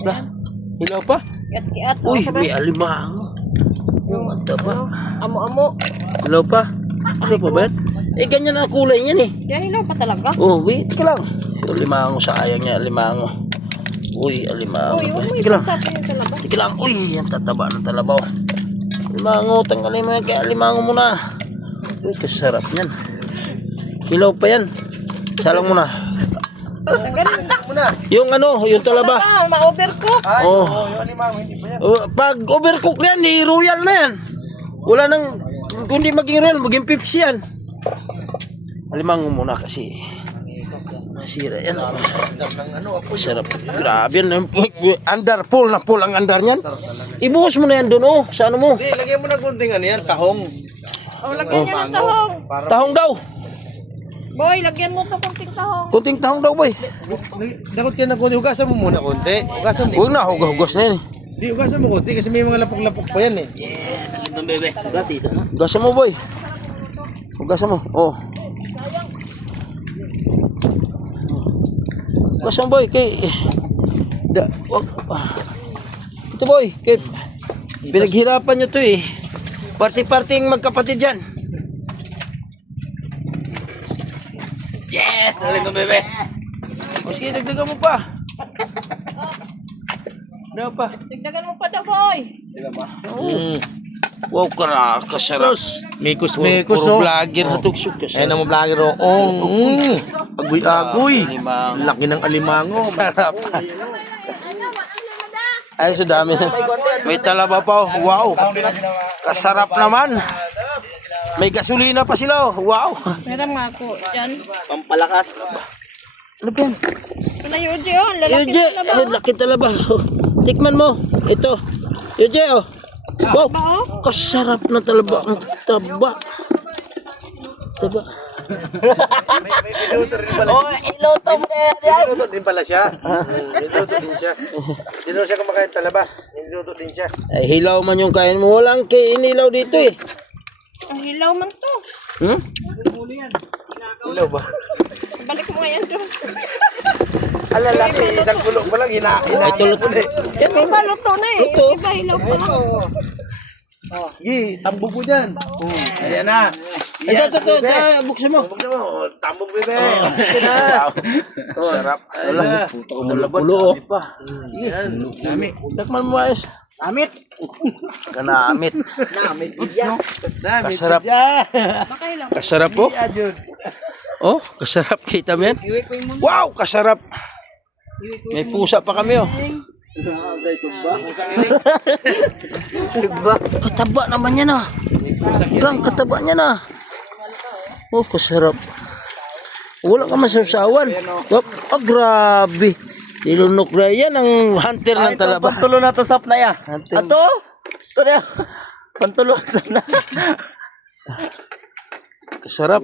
Lah, hilaw pa? Kiat-kiat. Uy, may alimango. Yung mata ba? Amo-amo. Hilaw pa? Ano pa ba yan? Eh, ganyan ang kulay niyan eh. Yan, hilaw pa talaga. Oh, wait, tika lang. Alimango, sayang niya, alimango. Uy, alimango. Uy, huwag mo Tika lang. ipagsabi yung talaba. Tika lang. Uy, yan tataba ng talabaw. Alimango, tanggalin mo yan kaya alimango muna. Uy, kasarap niyan. Hilaw pa yan. Salang muna. Tanggalin mo na. Yung ano, yung talaba. Ma-overcook. Oh. Yung alimango, hindi pa yan. Pag overcook na yan, royal na yan. Wala nang, kundi maging royal, maging Pepsi yan. Alimango muna kasi. Masira yan. Sarap. Grabe yan. Andar, full na full ang andar niyan. Ibuhos mo na yan doon, oh. Sa ano mo? Hindi, lagyan mo na kunting ano yan, tahong. Oh, lagyan niya ng tahong. Tahong daw. Boy, lagyan mo to kunting tahong. Kunting tahong daw, boy. Dakot ka na kunti, hugasan mo muna kunti. Hugasan mo. Huwag na, hugas na yan eh. Hindi, hugasan mo kunti kasi may mga lapok-lapok pa yan eh. Hugasan mo, boy. Hugasan mo. Oh. Hugasan mo, boy. Ito, boy. Kay, pinaghirapan nyo to eh. Party-party yung magkapatid yan. Yes! Alin to, bebe. O sige, dagdagan mo pa. Ano pa? Tigdagan mo pa daw, boy. Wow, kasarap. Mikos-mikos Puro oh. vlogger na tugsok kasi. Ayan ang mga vlogger oh. Agoy-agoy. Alimango. Laki ng alimango. Sarap. Ay, so dami na. May talaba pa oh. Wow. Kasarap naman. May gasolina pa sila oh. Wow. Meron nga ako. Yan. Pampalakas. Ano ba yan? Ito na Yuji, oh. Lalaki Yuji, na talaba. laki talaba. Oh, tikman mo. Ito. Yuji oh. Wow. Kasarap na talaba. Ang taba. Taba. May pinuto rin pala. Oh, iluto mo yan. Pinuto din pala siya. Pinuto din siya. Hindi daw siya kumakain talaba. Pinuto din siya. Ay, hilaw man yung kain mo. Walang inilaw dito eh. Ang hilaw man to. Hmm? Ilaw ba? Balik mo ngayon doon. Alalaki, isang kulong pa lang. Ay, tulot. Yan, may baluto na eh. Ito. Iba hilaw pa lang. Gi, tambog mo dyan. Ayan na. Ito. Buksan mo. Tambog mo. Tambog bebe. Okay na. Sarap. Wala. Puta ko malupulo. Yan. Dami. Takman mo ayos. Amit. Kanamit. Namit. Dami. Kasarap. Baka hilaw. Kasarap po. Ajud. Oh, kasarap kita men. Wow, kasarap. May pusa pa kami oh. Sugba. Kataba naman yan ah. Gang, kataba niya na. Oh, kasarap. Wala ka masawsawan. Oh, grabe. Nilunok na yan ang hunter ng talaba. Pantulo na to sap na ya. Hunter. Ato? Ito na. Pantulo sa na. Kasarap.